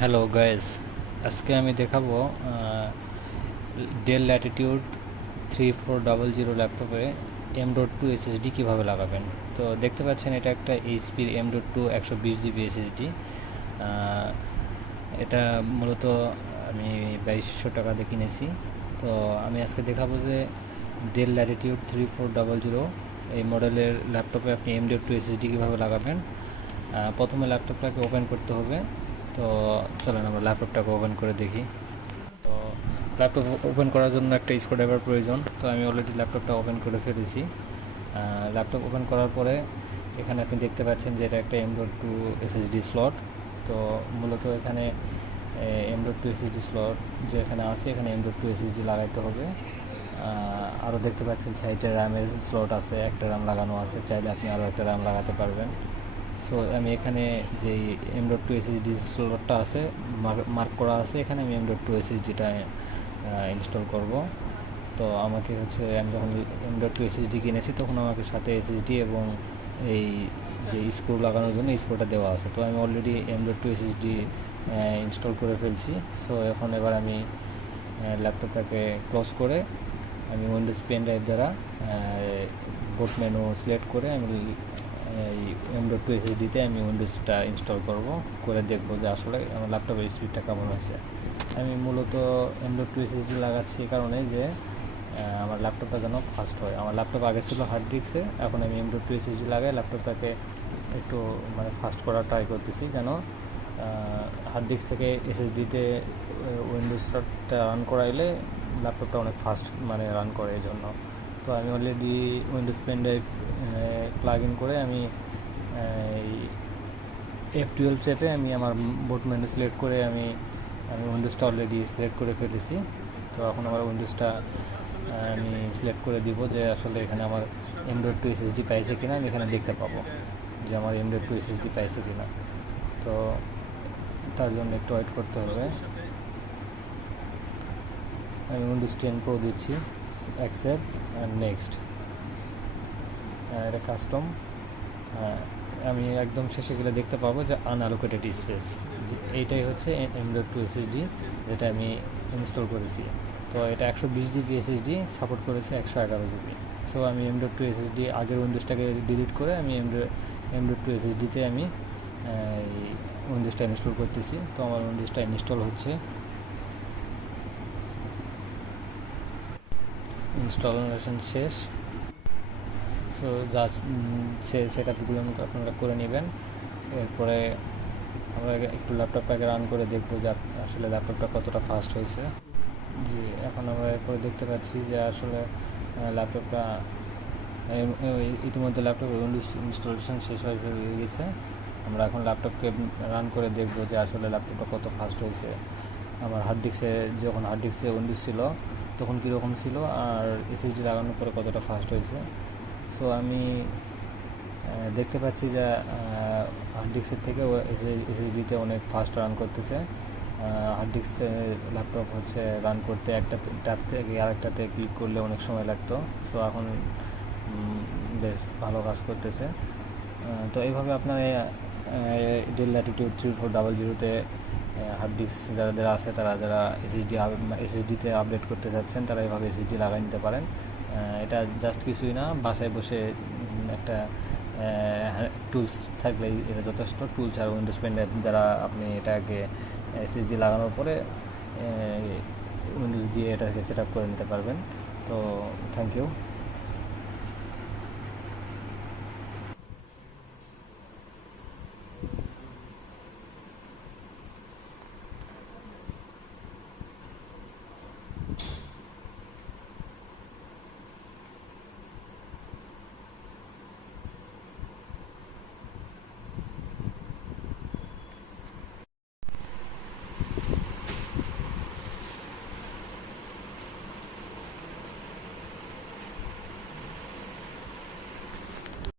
Hello guys, আজকে আমি দেখাবো ডেল ল্যাটিটিউড 3400 ল্যাপটপে M.2 এসএসডি কীভাবে লাগাবেন। তো দেখতে পাচ্ছেন এটা একটা এইচপির M.2 120 জিবি এসএসডি। এটা মূলত আমি 2200 টাকা দিয়ে কিনেছি। তো আমি আজকে দেখাবো যে ডেল ল্যাটিটিউড 3400 এই মডেলের ল্যাপটপে আপনি M.2 এসএসডি কীভাবে লাগাবেন। প্রথমে ল্যাপটপটাকে ওপেন করতে হবে। তো চলেন আমরা ল্যাপটপটাকে ওপেন করে দেখি। তো ল্যাপটপ ওপেন করার জন্য একটা স্ক্রুড্রাইভার প্রয়োজন। তো আমি অলরেডি ল্যাপটপটা ওপেন করে ফেলেছি। ল্যাপটপ ওপেন করার পরে এখানে আপনি দেখতে পাচ্ছেন যে এটা একটা M.2 এসএসডি স্লট। তো মূলত এখানে M.2 এসএসডি স্লট যে এখানে আছে, এখানে M.2 এসএসডি লাগাইতে হবে। আরও দেখতে পাচ্ছেন সাইডে র্যামের স্লট আছে, একটা র্যাম লাগানো আছে, চাইলে আপনি আরও একটা র্যাম লাগাতে পারবেন। সো আমি এখানে যে M.2 এসএসডি স্লটটা আছে মার্ক করা আছে, এখানে আমি M.2 এসএসডিটা ইনস্টল করব। তো আমাকে আমি যখন M.2 এসএসডি কিনেছি তখন আমাকে সাথে এসএসডি এবং এই যে স্ক্রু লাগানোর জন্য স্ক্রুটা দেওয়া আছে। তো আমি অলরেডি M.2 এসএসডি ইনস্টল করে ফেলছি। সো এবার আমি ল্যাপটপটাকে ক্লোজ করে আমি উইন্ডোজ পেন ড্রাইভ দ্বারা বুট মেনু সিলেক্ট করে আমি এই M.2 এসএসডিতে আমি উইন্ডোজটা ইনস্টল করে দেখব যে আসলে আমার ল্যাপটপের স্পিডটা কেমন আছে। আমি মূলত M.2 এসএসডি লাগাচ্ছি এই কারণে যে আমার ল্যাপটপটা যেন ফাস্ট হয়। আমার ল্যাপটপ আগে ছিল হার্ড ডিস্কে, এখন আমি M.2 এসএসডি লাগাই ল্যাপটপটাকে একটু ফাস্ট করার ট্রাই করতেছি, যেন হার্ড ডিস্ক থেকে এসএসডিতে উইন্ডোজটা রান করাইলে ল্যাপটপটা অনেক ফাস্ট রান করে এই জন্য। তো আমি already Windows pen drive plug in করে আমি F12 চেপে আমি আমার বুট মেনু সিলেক্ট করে আমি উইন্ডোজটা অলরেডি সিলেক্ট করে ফেলেছি। তো এখন আমার উইন্ডোজটা আমি সিলেক্ট করে দিব যে আসলে এখানে আমার M.2 এসএসডি পাইছে কিনা, আমি এখানে দেখতে পাবো যে আমার M.2 এসএসডি পাইছে কিনা। তো তার জন্য একটু ওয়েট করতে হবে। আমি উইন্ডোজ 10 প্রো দিচ্ছি, অ্যাকসেপ্ট অ্যান্ড নেক্সট। এটা কাস্টম। আমি একদম শেষে গেলে দেখতে পাবো যে আনঅ্যালোকেটেড স্পেস, যে এইটাই হচ্ছে M.2 এসএসডি যেটা আমি ইনস্টল করেছি। তো এটা 120 জিবি এসএসডি সাপোর্ট করেছে 111 জিবি। সো আমি M.2 এসএসডি আগের উইন্ডোজটাকে ডিলিট করে আমি M.2 এসএসডিতে আমি উইন্ডোজটা ইনস্টল করতেছি। তো আমার উইন্ডোজটা ইনস্টল হচ্ছে, ইনস্টলেশন শেষ। সো জাস্ট সেট আপগুলো আপনারা করে নেবেন। এরপরে আমরা একটু ল্যাপটপটাকে রান করে দেখবো যে আসলে ল্যাপটপটা কতটা ফাস্ট হয়েছে। জি, এখন আমরা এরপরে দেখতে পাচ্ছি যে আসলে ল্যাপটপটা ইতিমধ্যে ল্যাপটপের উইন্ডোজ ইনস্টলেশন শেষ হয়ে গেছে। আমরা এখন ল্যাপটপকে রান করে দেখবো যে আসলে ল্যাপটপটা কত ফাস্ট হয়েছে। আমার যখন হার্ড ডিস্কে উইন্ডোজ ছিল তখন কীরকম ছিল, আর এসএসডি লাগানোর পরে কতটা ফাস্ট হয়েছে। সো আমি দেখতে পাচ্ছি যে হার্ড ডিস্কের থেকে এসএসডিতে অনেক ফাস্ট রান করতেছে। হার্ড ডিস্কে ল্যাপটপ রান করতে একটা ট্যাব থেকে আরেকটাতে ক্লিক করলে অনেক সময় লাগতো। সো এখন বেশ ভালো কাজ করতেছে। তো এইভাবে আপনার ডেল ল্যাটিটিউড 3400-তে হার্ড ডিস্ক যারা আছে, যারা এসএসডিতে আপডেট করতে চাচ্ছেন, তারা এইভাবে এসএসডি লাগিয়ে নিতে পারেন। এটা জাস্ট কিছুই না, বাসায় বসে একটা টুলস থাকলেই এটা যথেষ্ট। টুলস আর উইন্ডোজ পেন ড্রাইভ দ্বারা আপনি এটাকে এসএসডি লাগানোর পরে উইন্ডোজ দিয়ে এটাকে সেট আপ করে নিতে পারবেন। তো থ্যাংক ইউ।